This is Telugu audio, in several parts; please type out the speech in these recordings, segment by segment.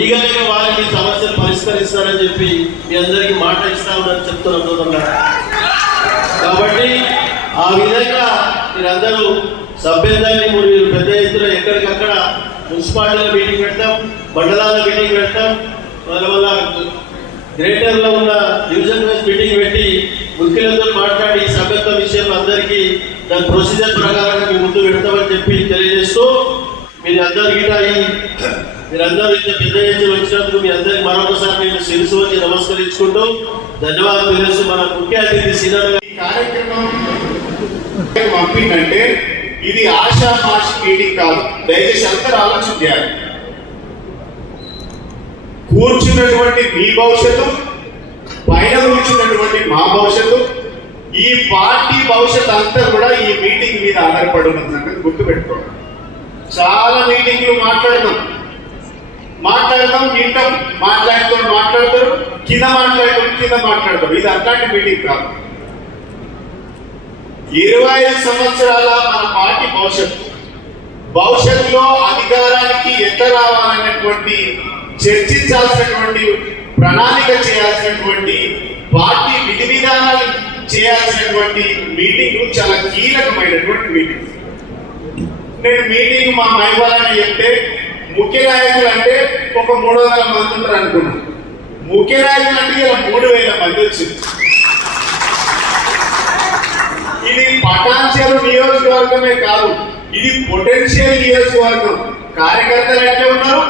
ఈగలుగా వారికి సమస్యలు పరిష్కరిస్తారని చెప్పి మీ అందరికీ మాట ఇస్తా ఉన్నారని చెప్తున్నా. కాబట్టి ఆ విధంగా మీరందరూ సభ్యత్వాన్ని మీరు పెద్ద ఎత్తున ఎక్కడికక్కడ మున్సిపాలిటీలో మీటింగ్ పెడతాం, మండలాల మీటింగ్ పెడతాం, వల్ల గ్రేటర్లో ఉన్న డివిజన్ వైజ్ మీటింగ్ పెట్టి ముఖ్యులతో మాట్లాడి సభ్యత్వ విషయంలో అందరికీ దాని ప్రొసీజర్ ప్రకారంగా మీ ముందు పెడతామని చెప్పి తెలియజేస్తూ మీరందరూ ఇంత పెద్ద ఎత్తున వచ్చినందుకు మీ అందరికి మరొకసారి నేను శిరసు వచ్చి నమస్కరించుకుంటూ ధన్యవాదాలు తెలుస్తూ మన ముఖ్య అతిథి సీనియర్ కార్యక్రమం పంపిందంటే ఇది ఆషామాషి మీటింగ్ కాదు. దయచేసి అందరూ ఆలోచన చేయాలి. కూర్చున్నటువంటి మీ భవిష్యత్తు, పైన కూర్చున్నటువంటి మా భవిష్యత్తు, ఈ పార్టీ భవిష్యత్తు అంతా కూడా ఈ మీటింగ్ మీద ఆధారపడి ఉన్నది. గుర్తుపెట్టుకోండి. చాలా మీటింగ్లు మాట్లాడతాం, వింటాం, మాట్లాడతారు, కింద మాట్లాడతారు. ఇది అట్లాంటి మీటింగ్ కాదు. 25 సంవత్సరాల మన పార్టీ భవిష్యత్తులో అధికారానికి ఎట్లా రావాలనేటువంటి చర్చించాల్సినటువంటి, ప్రణాళిక చేయాల్సినటువంటి, పార్టీ విధి విధానాలు చేయాల్సినటువంటి మీటింగ్ చాలా కీలకమైనటువంటి మీటింగ్. నేను మీటింగ్ మా మైవాలని చెప్తే ముఖ్య నాయకులు అంటే ఒక 300 మంది ఉంటారు అనుకున్నాను. ముఖ్య నాయకులు అంటే ఇలా 3000 మంది వచ్చింది. ఇది పటాన్చెరు నియోజకవర్గమే కాదు, ఇది పొటెన్షియల్ నియోజకవర్గం. కార్యకర్తలు అట్లే ఉన్నారు,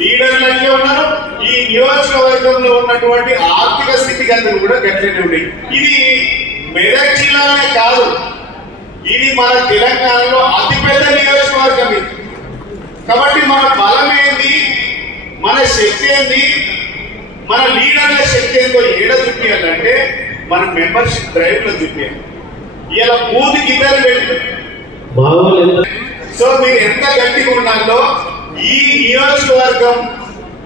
లీడర్లు అట్లే ఉన్నారు. ఈ నియోజకవర్గంలో ఉన్నటువంటి ఆర్థిక స్థితిగతులు కూడా గట్లనే ఉన్నాయి. ఇది మెదక్ జిల్లానే కాదు, ఇది మన తెలంగాణలో అతిపెద్ద నియోజకవర్గం ఇది. కాబట్టి మన బలం ఏంది, మన శక్తి ఏంది, మన లీడర్ల శక్తి ఏందో ఏడ చూపించాలంటే మన మెంబర్షిప్ డ్రైవ్ లో చూపించాలి. ఇలా పూర్తికి ఇద్దరు పెట్టి సో మీరు ఎంత గట్టిగా ఉన్నారో ఈ నియోజకవర్గం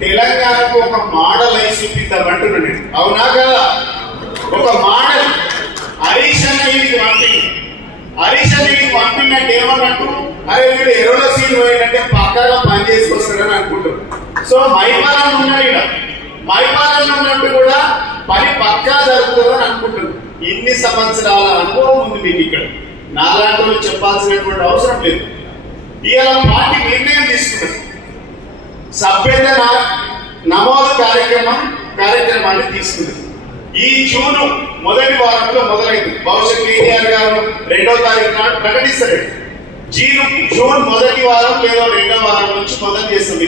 తెలంగాణకు ఒక మోడల్ అయి చూపిద్దామంటున్నాను. అవునా కదా? ఒక మోడల్. హరీష్ అన్నకి పంపినట్టు ఏమన్నట్టు, అరే వీడు ఎరువుల సీన్ పోయిందంటే పక్కగా పని చేసుకొస్తాడని అనుకుంటారు. సో మైపాలన ఉన్నాడు, ఇక్కడ మైపాలన ఉన్నట్టు కూడా పని పక్కా జరుగుతుందని అనుకుంటున్నారు. ఇన్ని సంవత్సరాల అనుభవం ఉంది మీకు. ఇక్కడ నాలాంటి వాళ్ళు చెప్పాల్సినటువంటి అవసరం లేదు. ఇవాళ పార్టీ నిర్ణయం తీసుకున్నది, సభ్యత నమోదు కార్యక్రమాన్ని తీసుకున్నది. ఈ జూన్ మొదటి వారంలో మొదలైంది. బహుశా కేటీఆర్ గారు 2వ తారీఖు నాడు ప్రకటిస్తారు. జూన్ మొదటి వారం లేదా 2వ వారం నుంచి మొదలు చేస్తుంది.